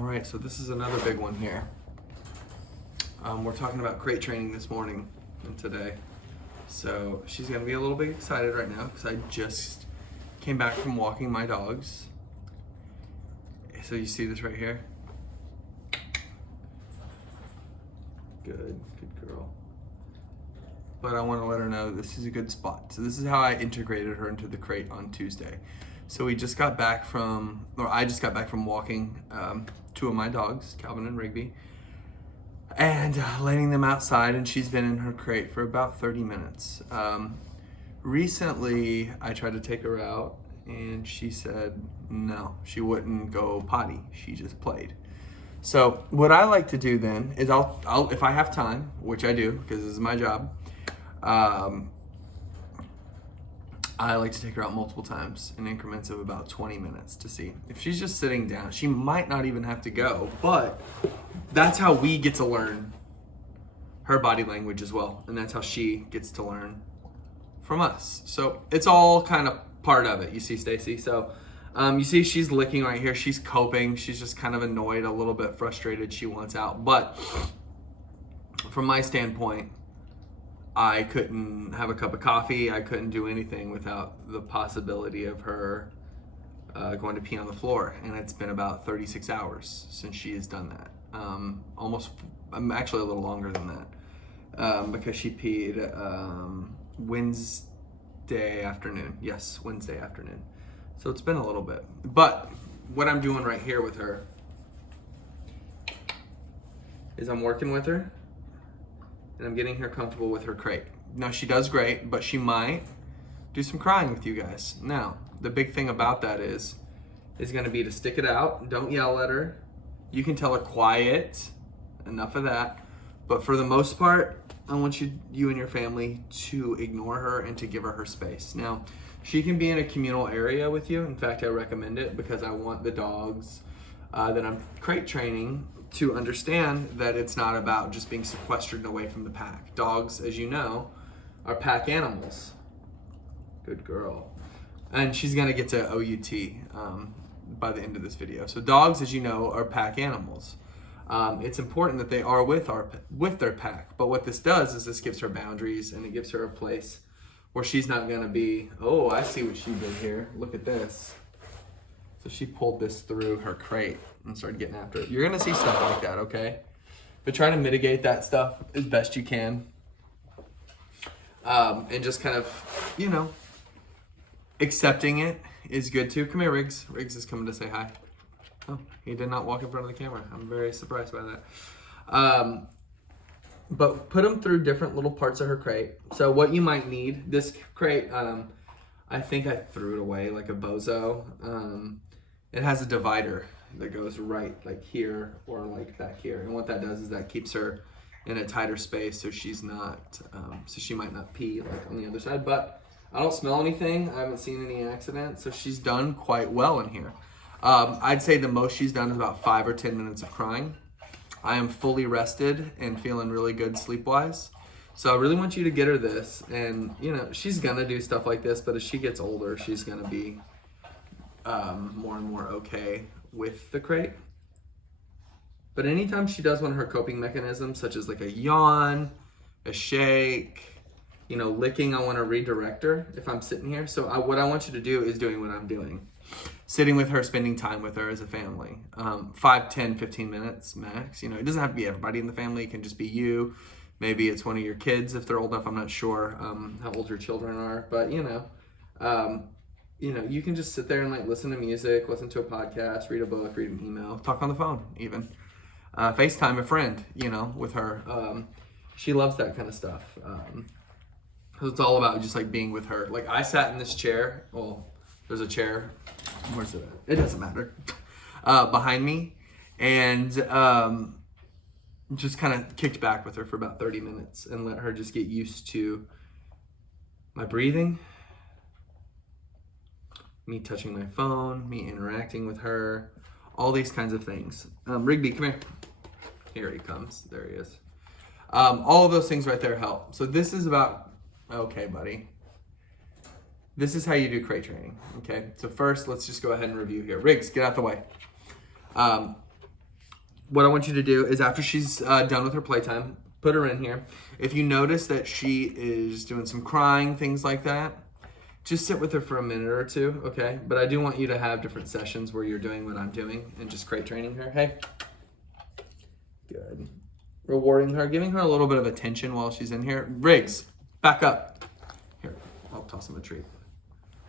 All right, so this is another big one here. We're talking about crate training this morning and today. So she's gonna be a little bit excited right now because I just came back from walking my dogs. So you see this right here? Good girl. But I wanna let her know this is a good spot. So this is how I integrated her into the crate on Tuesday. So I just got back from walking two of my dogs, Calvin and Rigby, and letting them outside, and she's been in her crate for about 30 minutes. Recently, I tried to take her out, and she said no, she wouldn't go potty. She just played. So what I like to do then is I'll if I have time, which I do because this is my job, I like to take her out multiple times in increments of about 20 minutes to see. If she's just sitting down, she might not even have to go, but that's how we get to learn her body language as well. And that's how she gets to learn from us. So it's all kind of part of it. You see Stacy? So you see she's licking right here. She's coping. She's just kind of annoyed, a little bit frustrated. She wants out. But from my standpoint, I couldn't have a cup of coffee. I couldn't do anything without the possibility of her going to pee on the floor. And it's been about 36 hours since she has done that. Actually a little longer than that, because she peed Wednesday afternoon. Yes, Wednesday afternoon. So it's been a little bit. But what I'm doing right here with her is I'm working with her, and I'm getting her comfortable with her crate. Now, she does great, but she might do some crying with you guys. Now, the big thing about that is gonna be to stick it out. Don't yell at her. You can tell her quiet, enough of that. But for the most part, I want you and your family to ignore her and to give her space. Now, she can be in a communal area with you. In fact, I recommend it because I want the dogs that I'm crate training to understand that it's not about just being sequestered away from the pack. Dogs, as you know, are pack animals. Good girl. And she's gonna get to OUT by the end of this video. So dogs, as you know, are pack animals. It's important that they are with their pack. But what this does is this gives her boundaries, and it gives her a place where she's not gonna be, oh, I see what she did here. Look at this. So she pulled this through her crate and started getting after it. You're gonna see stuff like that, okay? But try to mitigate that stuff as best you can. And just kind of, accepting it is good too. Come here, Riggs. Riggs is coming to say hi. Oh, he did not walk in front of the camera. I'm very surprised by that. But put them through different little parts of her crate. So what you might need, this crate, I think I threw it away like a bozo. It has a divider that goes right like here or like back here. And what that does is that keeps her in a tighter space so she's not, so she might not pee like on the other side. But I don't smell anything. I haven't seen any accidents. So she's done quite well in here. I'd say the most she's done is about 5 or 10 minutes of crying. I am fully rested and feeling really good sleep-wise. So I really want you to get her this. And, she's going to do stuff like this, but as she gets older, she's going to be more and more okay with the crate. But anytime she does one of her coping mechanisms, such as like a yawn, a shake, licking, I want to redirect her if I'm sitting here. So what I want you to do is doing what I'm doing. Sitting with her, spending time with her as a family. 5, 10, 15 minutes max. It doesn't have to be everybody in the family. It can just be you. Maybe it's one of your kids if they're old enough. I'm not sure how old your children are. But, you can just sit there and listen to music, listen to a podcast, read a book, read an email, talk on the phone even. FaceTime a friend, with her. She loves that kind of stuff. It's all about just being with her. I sat in this chair. Well, there's a chair. Where's it at? It doesn't matter. Behind me. And just kind of kicked back with her for about 30 minutes and let her just get used to my breathing, me touching my phone, me interacting with her, all these kinds of things. Rigby, come here. Here he comes. There he is. All of those things right there help. So this is about, okay, buddy. This is how you do crate training, okay? So first, let's just go ahead and review here. Riggs, get out the way. what I want you to do is after she's done with her playtime, put her in here. If you notice that she is doing some crying, things like that, just sit with her for a minute or two, okay? But I do want you to have different sessions where you're doing what I'm doing and just crate training her. Hey. Good. Rewarding her, giving her a little bit of attention while she's in here. Riggs, back up. Here, I'll toss him a treat.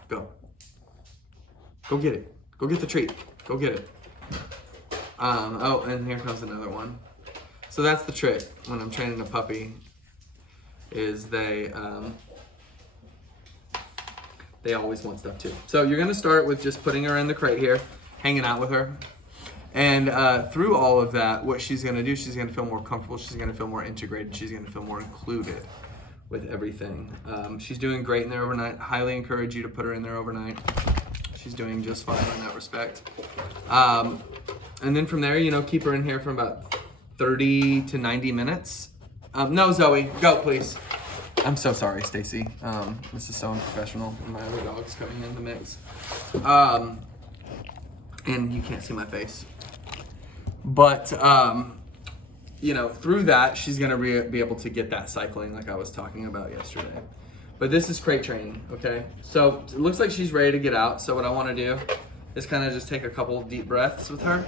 Go. Go get it. Go get the treat. Go get it. Oh, and here comes another one. So that's the trick when I'm training a puppy, is they always want stuff too. So you're gonna start with just putting her in the crate here, hanging out with her. And through all of that, what she's gonna do, she's gonna feel more comfortable, she's gonna feel more integrated, she's gonna feel more included with everything. She's doing great in there overnight. Highly encourage you to put her in there overnight. She's doing just fine in that respect. And then from there, you know, keep her in here for about 30 to 90 minutes. No, Zoe, go please. I'm so sorry, Stacy. This is so unprofessional. My other dog's coming in the mix. And you can't see my face. But, you know, through that, she's gonna be able to get that cycling like I was talking about yesterday. But this is crate training, okay? So it looks like she's ready to get out. So what I wanna do is kind of just take a couple of deep breaths with her.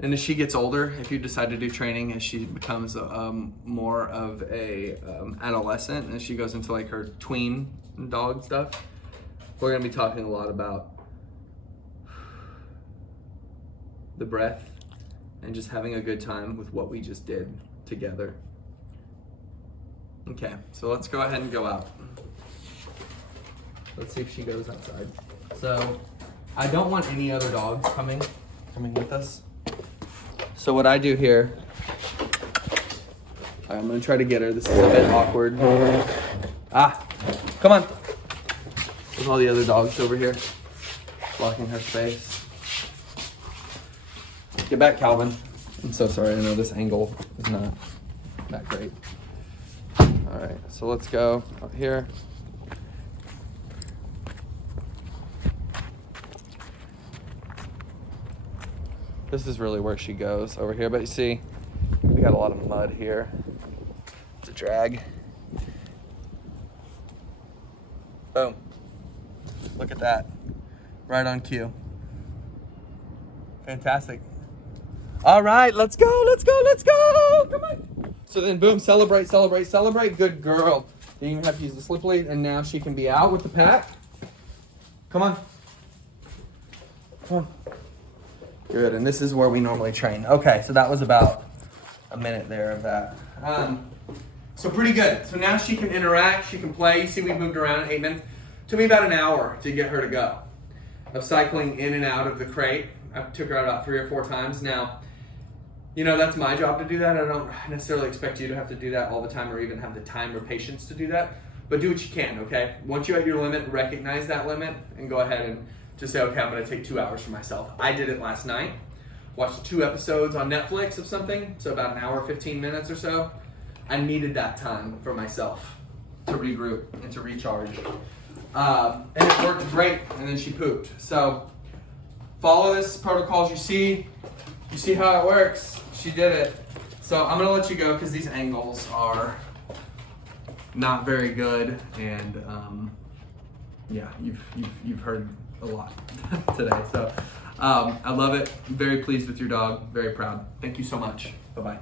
And as she gets older, if you decide to do training, as she becomes more of a adolescent, as she goes into like her tween dog stuff, we're gonna be talking a lot about the breath and just having a good time with what we just did together. Okay, so let's go ahead and go out. Let's see if she goes outside. So I don't want any other dogs coming with us. So what I do here, I'm gonna try to get her. This is a bit awkward. Come on. With all the other dogs over here, blocking her space. Get back, Calvin. I'm so sorry, I know this angle is not that great. All right, so let's go up here. This is really where she goes, over here. But you see, we got a lot of mud here. It's a drag. Boom. Look at that. Right on cue. Fantastic. All right, let's go, let's go, let's go. Come on. So then, boom, celebrate, celebrate, celebrate. Good girl. You even have to use the slip lead, and now she can be out with the pack. Come on. Come on. Good, and this is where we normally train. Okay, so that was about a minute there of that. So pretty good. So now she can interact, she can play. You see we moved around in 8 minutes. Took me about an hour to get her to go. Of cycling in and out of the crate. I took her out about 3 or 4 times. Now, you know, that's my job to do that. I don't necessarily expect you to have to do that all the time or even have the time or patience to do that. But do what you can, okay? Once you're at your limit, recognize that limit and go ahead and just say, okay, I'm gonna take 2 hours for myself. I did it last night. Watched 2 episodes on Netflix of something, so about an hour, 15 minutes or so. I needed that time for myself to regroup and to recharge. And it worked great, and then she pooped. So follow this protocol as you see how it works. She did it. So I'm gonna let you go because these angles are not very good, and yeah, you've heard a lot today. So I love it. Very pleased with your dog. Very proud. Thank you so much. Bye-bye.